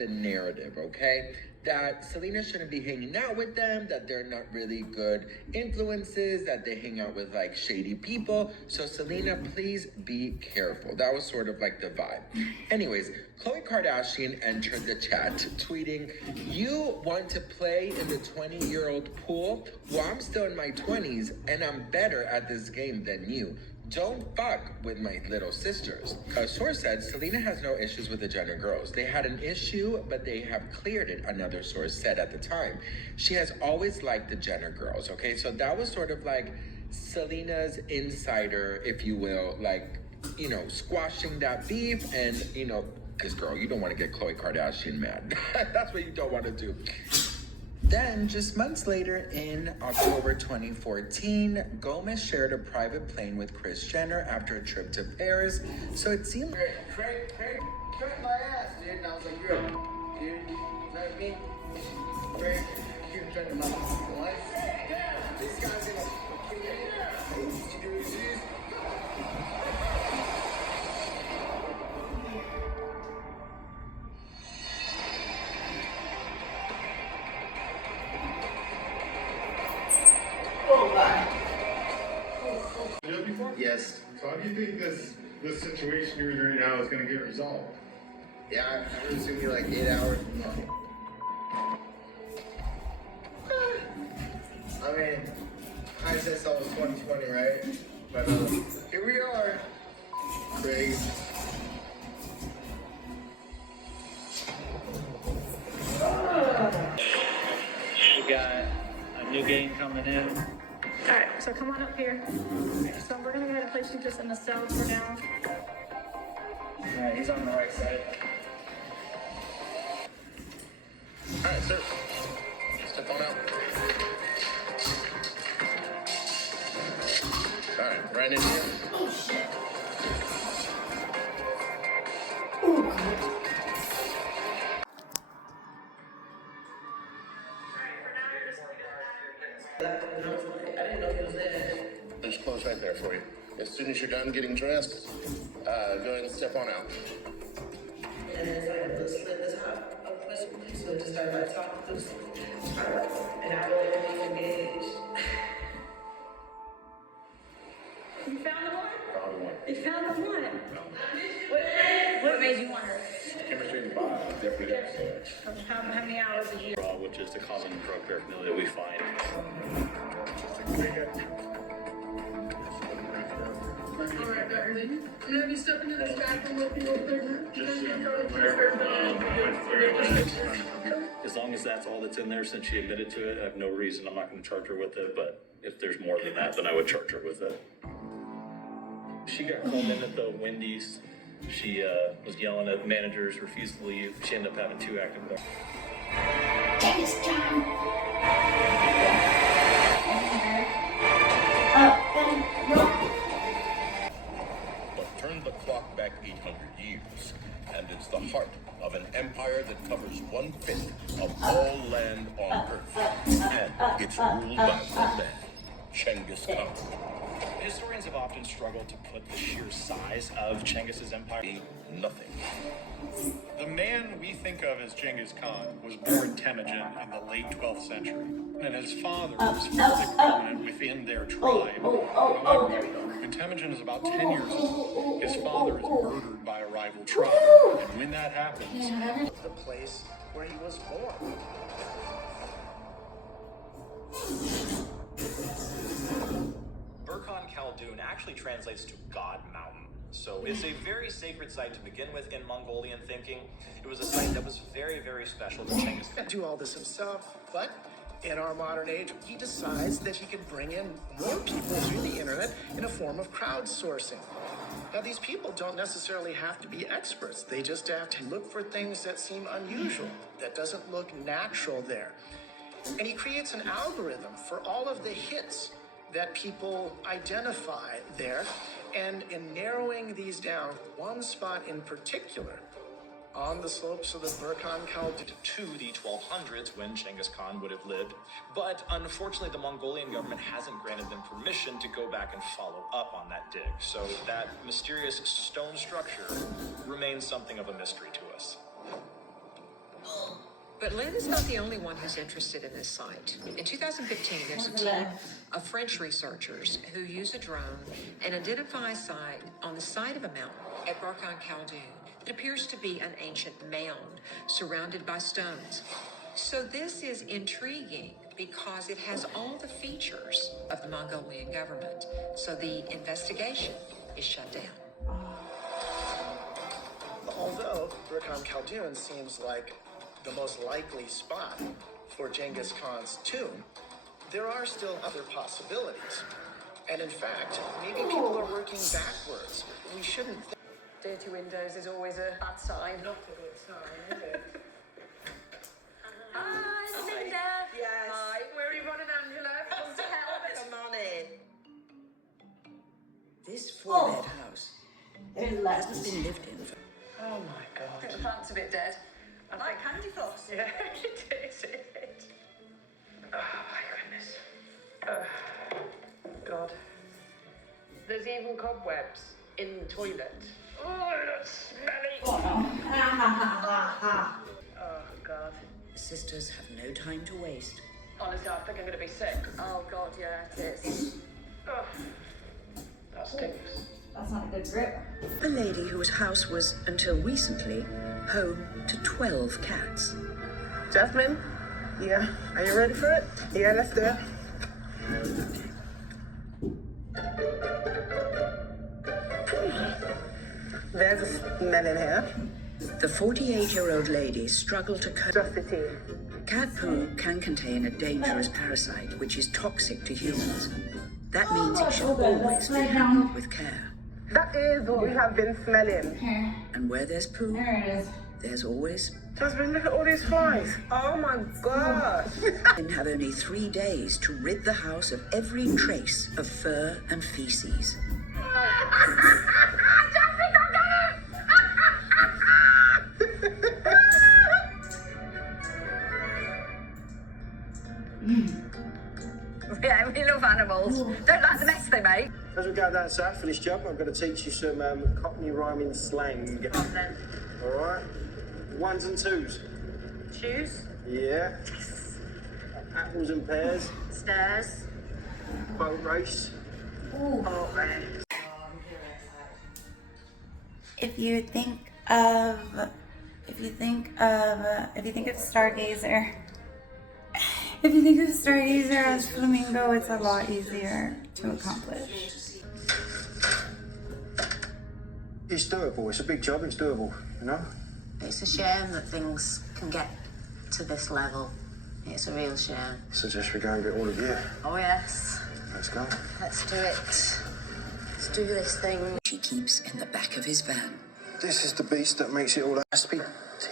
the narrative, okay? That Selena shouldn't be hanging out with them, that they're not really good influences, that they hang out with like shady people. So Selena, please be careful. That was sort of like the vibe. Anyways, Khloe Kardashian entered the chat tweeting, "You want to play in the 20-year-old pool? Well, I'm still in my 20s and I'm better at this game than you. Don't fuck with my little sisters." A source said Selena has no issues with the Jenner girls. They had an issue, but they have cleared it, another source said at the time. She has always liked the Jenner girls, okay? So that was sort of like Selena's insider, if you will, like, you know, squashing that beef and, you know, because girl, you don't want to get Khloe Kardashian mad. That's what you don't want to do. Then, just months later, in October 2014, Gomez shared a private plane with Kris Jenner after a trip to Paris. So it seemed Craig cut my ass, dude. And I was like, you're a dude. You know what I mean? Craig, you're trying to my life. This guy's gonna kill me. You do this. Yes. So how do you think this situation you're in right now is going to get resolved? Yeah, I heard it's gonna be like 8 hours. I mean, hindsight's always 20/20, right? But here we are, Craig. We got a new game coming in. All right, so come on up here. So we're gonna go ahead and place you just in the cell for now. All right, he's on the right side. All right, sir. Step on out. All right, right in here. Oh shit. There's clothes right there for you. As soon as you're done getting dressed, go ahead and step on out. And then it's like a little slit this top of this one. So just start by top loose. And I will be engaged. You found the one? Found one. You found the one. No. What made you want her? Chemistry and bio, definitely got so much. How many hours did you? Which is the common drug paraphernalia that we find. Alright, Beverly. I'm gonna be stepping in this bathroom with you real quick. As long as that's all that's in there, since she admitted to it, I have no reason. I'm not going to charge her with it. But if there's more than that, then I would charge her with it. She got called in at the Wendy's. She was yelling at managers, refused to leave. She ended up having 2 active there. It's time. But turn the clock back 800 years, and it's the heart of an empire that covers 1/5 of all land on Earth, and it's ruled by one man, Genghis Khan. Historians have often struggled to put the sheer size of Cengiz's empire. Nothing. The man we think of as Genghis Khan was born Temujin in the late 12th century, and his father was fairly prominent within their tribe. However, when Temujin is about 10 years old, his father is murdered by a rival tribe, and when that happens, The place where he was born. Burkhan Khaldun actually translates to God Mountain. So it's a very sacred site to begin with in Mongolian thinking. It was a site that was very, very special to Genghis Khan. Do all this himself, but in our modern age, he decides that he can bring in more people through the internet in a form of crowdsourcing. Now, these people don't necessarily have to be experts. They just have to look for things that seem unusual, that doesn't look natural there. And he creates an algorithm for all of the hits that people identify there. And in narrowing these down, one spot in particular, on the slopes of the Burkhan Khaldun, To the 1200s when Genghis Khan would have lived. But unfortunately, the Mongolian government hasn't granted them permission to go back and follow up on that dig. So that mysterious stone structure remains something of a mystery to us. But Lynn is not the only one who's interested in this site. In 2015, there's a team of French researchers who use a drone and identify a site on the side of a mountain at Barkhan Khaldoon that appears to be an ancient mound surrounded by stones. So this is intriguing because it has all the features of the Mongolian government. So the investigation is shut down. Although Barkhan Khaldoon seems like the most likely spot for Genghis Khan's tomb, there are still other possibilities. And in fact, maybe people are working backwards. We shouldn't think. Dirty windows is always a bad sign. Not a good sign, is it? Hi, Linda. Yes. Hi, where are you running, Angela? Come to help. Come on in. This four-bed house There's hasn't been lived in for... Oh my I God. think the plant's a bit dead. I Like candy floss. Yeah, it is. Oh my goodness. God. There's even cobwebs in the toilet. Oh, that's smelly. Oh no. Oh God. The sisters have no time to waste. Honestly, I think I'm gonna be sick. Oh God, yeah, it is. Oh, that stinks. That's not a good grip. A lady whose house was, until recently, home to 12 cats. Jasmine? Yeah. Are you ready for it? Yeah, let's do it. There's a smell in here. The 48-year-old lady struggled to cope. Just the tea. Cat poo can contain a dangerous parasite which is toxic to humans. That means it should always be handled with care. That is what we have been smelling. Here. And where there's poo, There it is. there's always... Jasmine, look at all these flies. Oh my gosh. And have only 3 days to rid the house of every trace of fur and feces. Yeah, we love animals. Don't like the mess they make. As we go down south for this job, I'm going to teach you some Cockney rhyming slang. Come on then. All right? Ones and twos. Shoes, Yeah. Apples and pears. stairs, Boat race. boat race. If you think of Stargazer, as flamingo, it's a lot easier to accomplish. It's doable. It's a big job. It's doable, you know? It's a shame that things can get to this level. It's a real shame. Suggest we go and get all of you. Oh yes. Let's go. Let's do it. Let's do this thing. She keeps in the back of his van. This is the beast that makes it all. It has to be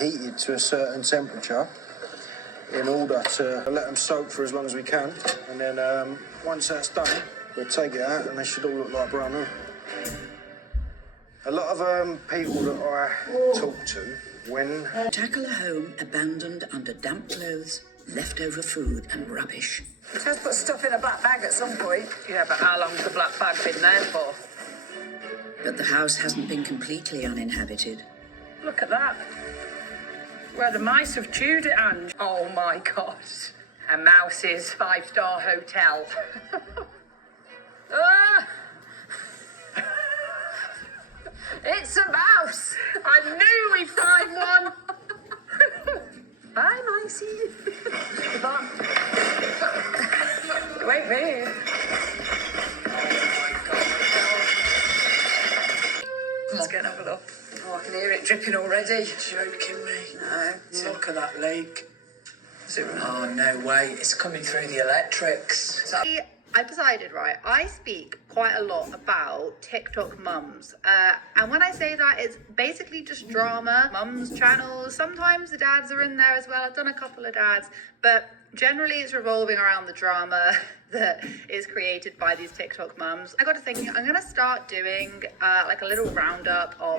heated to a certain temperature in order to let them soak for as long as we can. And then once that's done, we'll take it out and they should all look like brand new. A lot of people that I talk to, when... Tackle a home abandoned under damp clothes, leftover food and rubbish. You just put stuff in a black bag at some point. Yeah, but how long's the black bag been there for? But the house hasn't been completely uninhabited. Look at that. Where the mice have chewed it, and oh my God, a mouse's 5-star hotel. Ah! It's a mouse. I knew we'd find one. Bye, micey. Wait me. Let's get have a look. Oh, I can hear it dripping already. You're joking me. No. Look at that leak. Oh, no way. It's coming through the electrics. I decided, right, I speak quite a lot about TikTok mums. And when I say that, it's basically just drama, mums channels. Sometimes the dads are in there as well. I've done a couple of dads, but generally it's revolving around the drama that is created by these TikTok mums. I got to thinking, I'm going to start doing like a little roundup of